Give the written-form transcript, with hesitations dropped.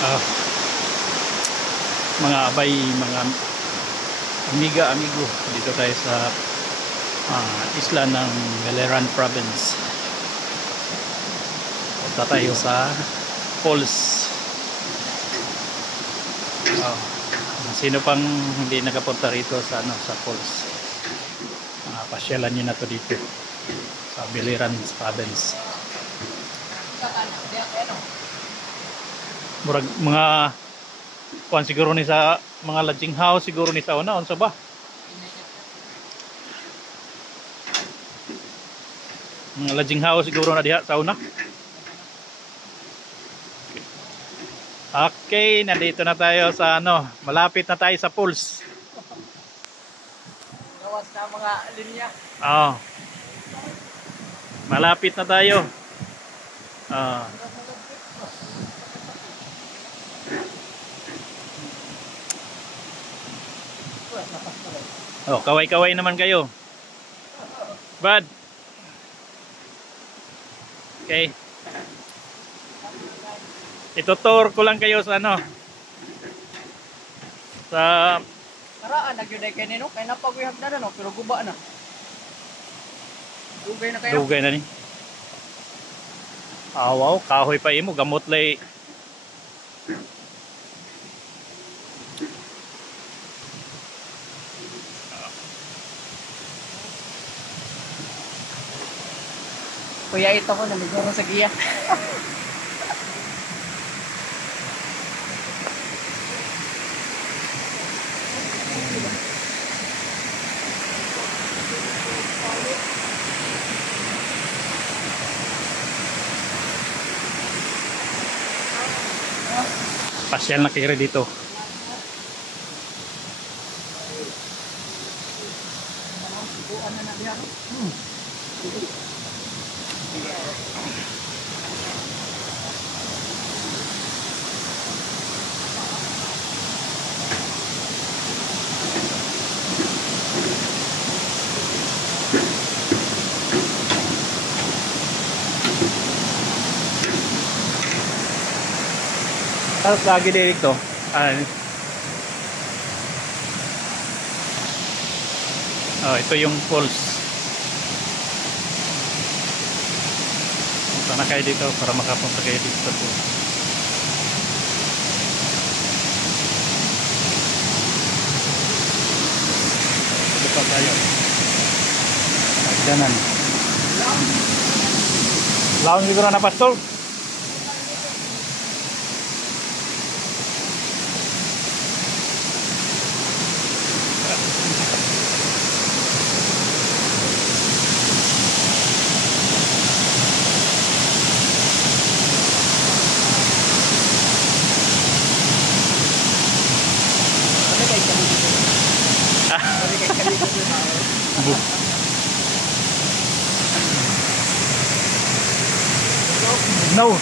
Ah, mga abay, mga amigo, dito tayo sa isla ng Galeran Province. Punta tayo sa falls. Sino pang hindi nakapunta rito sa sa falls? Pasyalan nyo na to dito sa Galeran Province. Murag mga kuan siguro ni sa mga lodging house siguro ni sa una unsa ba? Mga lodging house siguro na diha sa una. Okay, nandito na tayo sa malapit na tayo sa pools. Gawas na mga linya. Malapit na tayo. Kaway-kaway naman kayo. Bad. Okay. Itutur ko lang kayo sa sa Karaan nagyuday kay nino kay napaguyab na pero guba na. Dugay na kayo. Dugay na ni. Wow, kahoy pa imo gamot lay. Kuya ito ko naliguro sa giya. Pasyal na kayo dito. Tapos lagi dito. Ito yung falls. Punta na kayo dito para makapunta kayo dito sa falls. Dito pa tayo. Pagdanan. Laon siguro na pastor. No.